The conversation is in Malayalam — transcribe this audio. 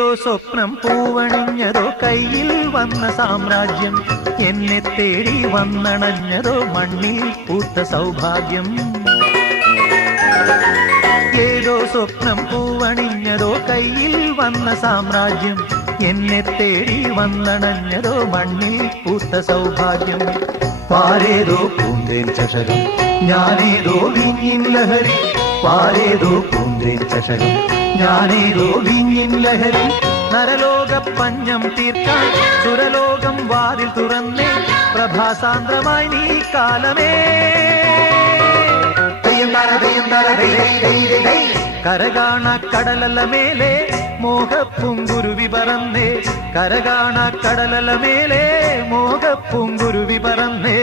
ഏതോ സ്വപ്നം പൂവണിഞ്ഞതോ കയ്യിൽ വന്ന സാമ്രാജ്യം എന്നെ തേടി വന്നണഞ്ഞതോ മണ്ണിൽ പൂത്ത സൗഭാഗ്യം ഏതോ സ്വപ്നം പൂവണിഞ്ഞതോ കയ്യിൽ വന്ന സാമ്രാജ്യം എന്നെ തേടി വന്നണഞ്ഞതോ മണ്ണിൽ പൂത്ത സൗഭാഗ്യം പാരേതോ പൂന്തേൻ ചഷകം ഞാനേതോ വീഞ്ഞിൻ ലഹരി പാരേതോ പൂന്തേൻ ചഷകം ഞാനേതോ വീഞ്ഞിൻ ലഹരി നരലോക പഞ്ഞം തീർക്കാൻ സുരലോകം വാതിൽ തുറന്നേ പ്രഭാസാന്ദ്രമായി നീ കാലമേ കരകാണ കടലല മേലെ മോഹപ്പൂങ്കുരുവി പറന്നേ കരകാണ കടലല മേലെ മോഹപ്പൂങ്കുരുവി പറന്നേ